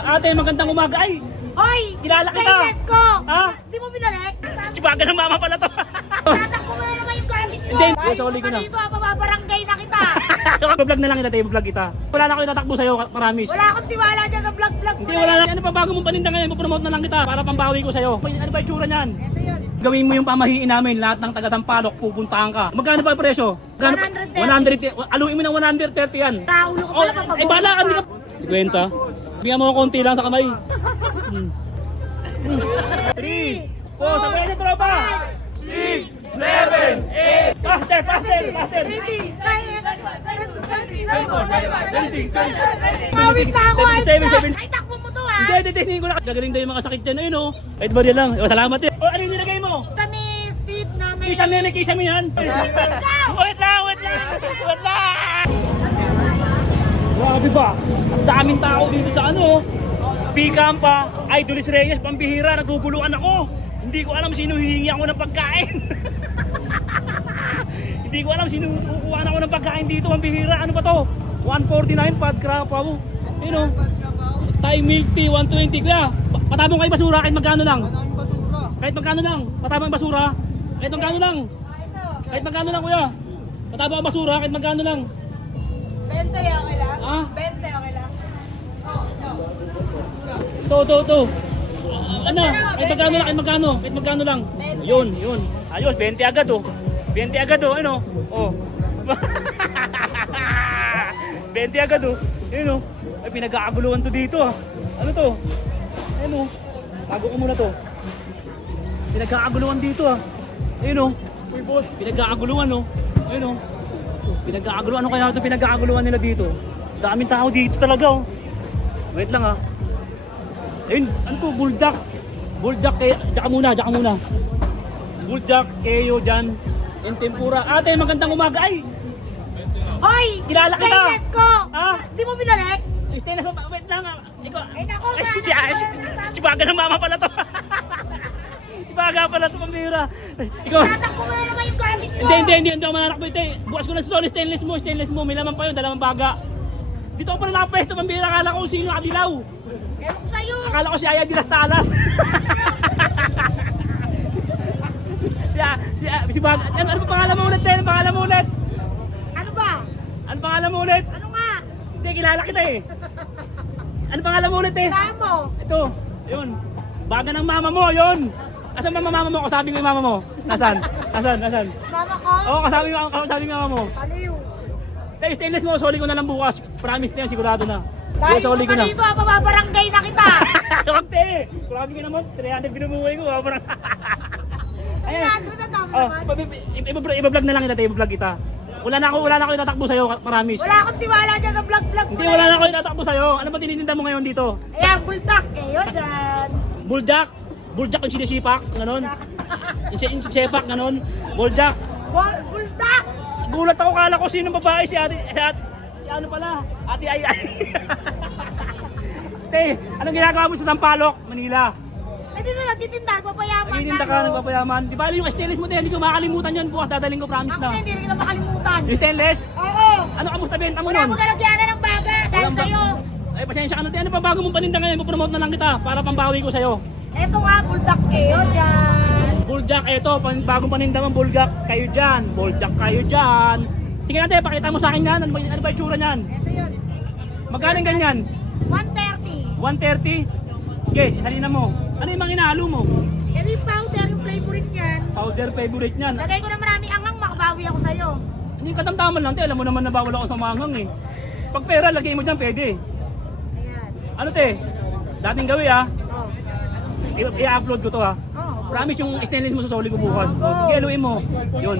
Ate, magandang umaga. Ay, Hoy! kilala kita. Stainless ko! Ha? Di mo binalik? Sibaga ng mama pala to. Tatakbo mo na naman yung gamit ko! Hindi, Dahil sorry ko na. dito, pababarangay na kita! Vlog na lang kita, vlog kita. Wala na ako itatakbo sa'yo, Maramis. Wala akong tiwala dyan sa vlog-vlog mo. Hindi, wala na. Ano pa bago mong paninda ngayon? Promote na lang kita para pambawi ko sa'yo. Ano ba itsura niyan? Ito yun. Gawin mo yung pamahiin namin, lahat ng taga-Tampaloc, pupuntahan ka. Magkano pa ang presyo? 130. 100, aluin mo ng 130 yan. Raulo ko Oh, pala papabawi. ay bala ka, hindi ka. 50. Bigyan mo ako konti lang sa kamay. 3, 4, sabay na tropa. 6, 7, 8. Faster, faster, faster. 80, 26, 27, Pawit na ako! 27. Ay, takbo mo to ha! Hindi, tingin ko lang. Gagaling daw yung mga sakit dyan. Ayun o. Kahit ba lang. O, salamat eh. O, ano yung nilagay mo? Kami seat na may... Kisame na, kisame yan. Wait lang, wait lang. Wait lang. Grabe ba? Ang daming tao dito sa ano. Pikam pa. Idolis Reyes, pambihira. Naguguluhan ako. Hindi ko alam sino hihingi ako ng pagkain. Hindi ko alam sino kukuhaan ako ng pagkain dito. Pambihira. Ano ba to? 149 pad crap ako. You know. Thai milk tea 120 kuya. Patabong kayo basura kahit magkano lang. Kahit magkano lang. Patabong basura. Kahit magkano lang. Kahit magkano lang kuya. Patabong basura kahit magkano lang. 20 okay lang? Ah? 20 okay lang? To. Ano? Kahit magkano lang, kahit magkano. Kahit magkano lang. Yun. Ayos, 20 agad oh. 20 agad oh, ano? Oh. 20 agad oh. Yun oh. Ay, pinag-aaguluhan to dito ah. Ano to? Ayun oh. Tago ko muna to. Pinag-aaguluhan dito ah. Ayun oh. Uy boss. Pinag-aaguluhan oh. Ayun oh. Pinag-aaguluhan. Ano kaya ito pinag-aaguluhan nila dito? Daming tao dito talaga oh. Wait lang ah. Ayun, ano to? Bulldog. Bulldog kaya, tsaka muna. Bulldog, keyo dyan. And tempura. Ate, magandang umaga. Ay, Hoy! kilala kita. Stainless ko! Ha? Di mo binalik? Stainless, wait lang ah. Ikaw, Ay nako! sibaga ng mama pala to. Sibaga pala to, pambira. Ikaw, Tatakbo mo na naman yung gamit ko! hindi ako mananakbo ito eh. Bukas ko na sa solid stainless mo. May laman pa yun, dalawang baga. Dito ako pala nakapesto, pambira. Akala ko sino nakadilaw. Ewan ko sa'yo! Akala ko si Aya Dilas Talas. si Bag, ano pa pangalan mo ulit? Ano pangalan mo ulit? Ano ba? Ano pangalan mo ulit? Ano nga? Hindi, kilala kita eh. Ano pangalan mo ulit eh? Saan mo? Ito, yun. Baga ng mama mo, yun. Asan ba mama mo? Kasabi ko yung mama mo. Nasaan? Mama ko? Oo, kasabi ko yung mama mo. Aliw! Tayo, stainless mo, soli ko na lang bukas. Promise na yan, sigurado na. Dahil Soli mo pa dito, pababarangay na kita! Kakte, grabe ka naman. 300 binubuhay ko. Parang... Ayan, doon na dami Oh, naman. iba-vlog na lang kita, i-vlog kita. Wala na ako itatakbo sa'yo, Maramis. Wala akong tiwala dyan sa vlog-vlog mo. Hindi, wala na ako itatakbo sa'yo. Ano ba tinitinda mo ngayon dito? Ayan, bultak kayo dyan. Bulldog yung sinisipak, ganon. Yung sisepak, ganon. Bulldog. Bultak! Gulat ako, kala ko sino babae si ano pala, Ate Ay. Te, anong ginagawa mo sa Sampaloc, Manila? Eh, dito na, titinda, nagpapayaman Nagtitinda ka, nagpapayaman. Di ba yung stainless mo, te, hindi ko makakalimutan yun. Bukas dadaling ko, promise Ako na. na, hindi rin kita makalimutan. Yung stainless? Oo! Ano kamusta benta mo Wala nun? akong lalagyanan ng baga dahil Walang sa'yo. Ay, pasensya ka na, te. Ano pa bago mong paninda ngayon? Promote na lang kita para pambawi ko sa'yo. Eto nga, bultak kayo dyan. Bulldog, eto, bagong paninda mong bulldog kayo dyan. Bulldog kayo dyan. Sige natin, pakita mo sa akin yan. Ano ba itsura niyan? Eto yun. Magkano ganyan? 130. 130? Guys, isalina mo. Ano yung mga inahalo mo? Ito yung powder, yung favorite niyan. Powder favorite niyan. Lagay ko na marami angang, makabawi ako sa'yo. Hindi katamtaman lang, te. Alam mo naman na bawal ako sa manghang eh. Pag pera, lagay mo dyan, pwede. Ayan. Ano te? Dating gawi ha. Oh. I-upload ko to ha. Oh. Promise yung stainless mo sa soli ko bukas. O, sige, haluin mo. Yun.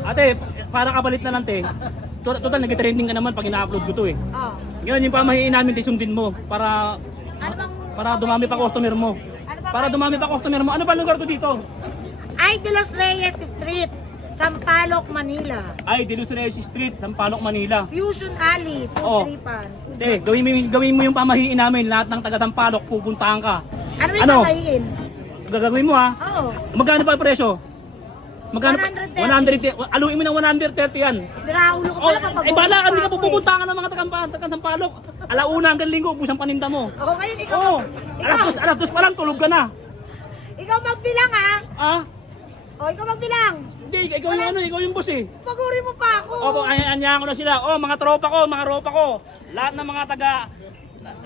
Ate, para kapalit na lang te. Total, nag-trending ka naman pag ina-upload ko to eh. Oh. Ngayon, yung pamahiin namin, sundin mo. Para dumami pa customer mo. Para dumami pa customer mo. Ano ba lugar to dito? Ay, de los Reyes Street, Sampaloc, Manila. Ay, De Los Reyes Street, Sampaloc, Manila. Fusion Alley, Oh. Putripan. Te, gawin mo yung pamahiin namin. Lahat ng taga-Sampaloc, pupuntahan ka. Ano yung Ano? pamahiin? Gagawin mo ha. Oo. Magkano pa ang presyo? Magkano? 130. 100. Aluin mo ng 130 yan. Sira ulo ko Oh, pala kapag eh bala ka, hindi ka ako pupunta ka ng mga taga-Sampaloc. Alauna hanggang linggo, ubus ang paninda mo. Oo, ngayon ikaw, Oo. Alas dos pa lang, tulog ka na. ikaw magbilang ha. Ah? O, ikaw magbilang. Hindi, ikaw yung ano, ikaw yung boss eh. Paguri mo pa ako. Opo, anyahan ko na sila. Oh, mga tropa ko. Lahat ng mga taga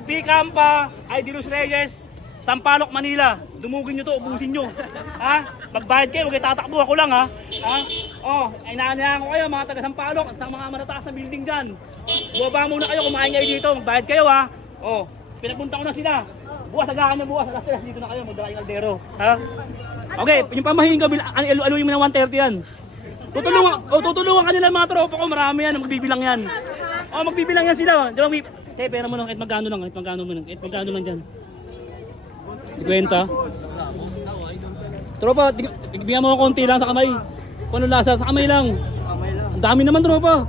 Picampa, Idilus Reyes, Sampaloc, Manila. Dumugin nyo to, ubusin nyo. Ha? Magbayad kayo, huwag kayo tatakbo, ako lang ha. Ha? Oh, inaanyahan ko kayo, mga taga Sampaloc at mga matataas na building dyan. Bumaba muna kayo, kumain kayo dito, magbayad kayo ha. Oh, pinapunta ko na sila. Bukas, agahan nyo bukas. Alas dito na kayo, magdala yung kaldero. Ha? Okay, yung pamahiling ko, aluin mo ng 130 yan. Tutulungan ka nila mga tropa ko, marami yan, magbibilang yan. Oh, magbibilang yan sila. Di ba, pera mo lang, kahit magkano lang dyan. 50. Tropa, bigyan mo ako konti lang sa kamay. Kung ano lasa, sa kamay lang. Ang dami naman, tropa.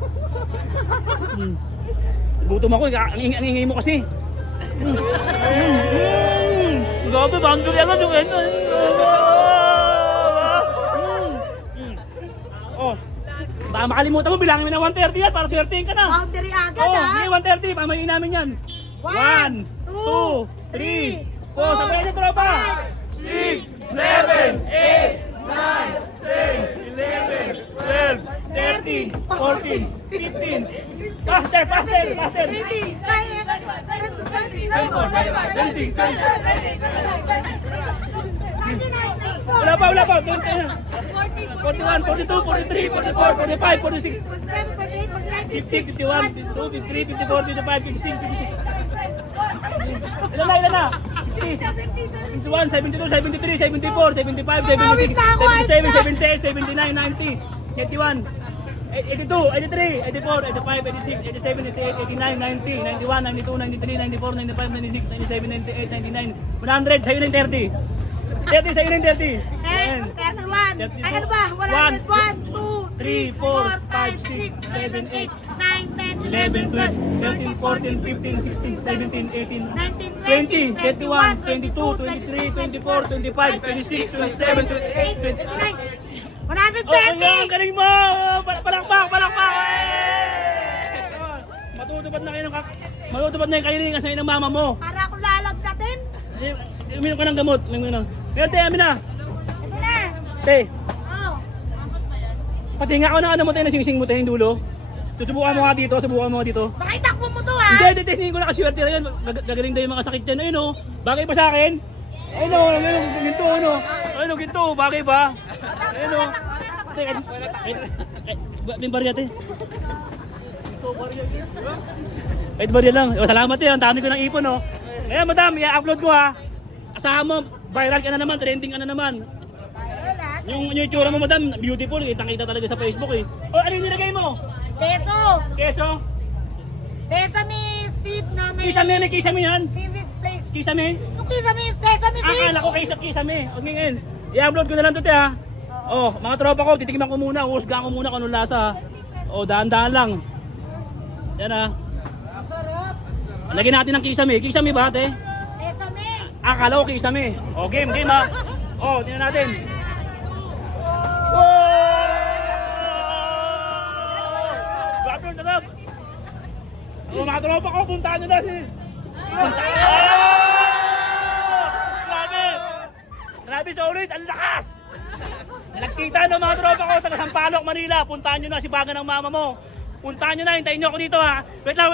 Gutom ako, ang ingay mo kasi. Gabi, boundary agad yung ito. Oh, baka makalimutan mo, bilangin mo na 130 yan para swertein ka na. Boundary agad Oh, ha. hindi 130, pamayin namin yan. 1, 2, 3, 4, sabay na tropa. 6, 7, 8, 9, 10, 11, 12, 13, 14, 15. Faster. 80, 26, 27. Wala pa. 41, 42, 43, 44, 45, 46, 50, 51, 52, 53, 54, 55, 56, 56. Ilan na? 60, 61, 72, 73, 74, 75, 76, 77, 78, 79, 90, 81, 82, 83, 84, 85, 86, 87, 88, 89, 90, 91, 92, 93, 94, 95, 96, 97, 98, 99, 100, sa'yo na yung 30. 30, sa'yo na yung 30. 31. Ay, ano ba? 101, 2, 3, 4, 5, 6, 7, 8, 11, 12, 13, 14, 15, 16, 17, 18, 20, 21, 22, 23, 24, 25, 26, 27, 28, 29. 130. Okay, ang galing mo! Palakpak! Matutupad na yung kahilingan sa'yo ng mama mo. Para akong lalagdatin. Uminom ka ng gamot. Pero te, amin na. Ito na. Te, Oh. pati nga ako ng ano mo tayo, nasingsing mo tayo yung dulo. Subukan mo nga dito. Baka itakbo mo to ha. Hindi, tingin ko na kaswerte na yun. Gagaling daw yung mga sakit dyan. Ayun o, bagay pa sa akin. Ayun o, ginto ano. Ayun o, ginto, bagay ba? Ayun o. May barya te. Kahit barya lang. Salamat te, ang dami ko ng ipon o. Ayan madam, i-upload ko ha. Asahan mo, viral ka na naman, trending ka na naman. Yung itsura mo madam, beautiful. Kitang-kita talaga sa Facebook eh. O, ano yung nilagay mo? Keso. Keso? Sesame seed na may... Kisame yan. Seaweed flakes. Kisame? Yung sesame seed. Akala ko kisame. Huwag ngayon. I-upload ko na lang ito ha. Oh, mga tropa ko, titigman ko muna. Uhusgahan ko muna kung anong lasa. Oh, daan-daan lang. Yan ha. Sarap. Lagyan natin ng kisame. Kisame ba ate? Sesame. Akala ko kisame. Oh, game ha. Oh, tingnan natin. Grabe yung sarap. Oh, mga tropa ko, puntahan nyo na. Grabe sa ulit, ang lakas! Nagkita no mga tropa ko, taga Sampaloc, Manila. Puntahan nyo na si baga ng mama mo. Puntahan nyo na, hintayin nyo ako dito ha. Wait lang.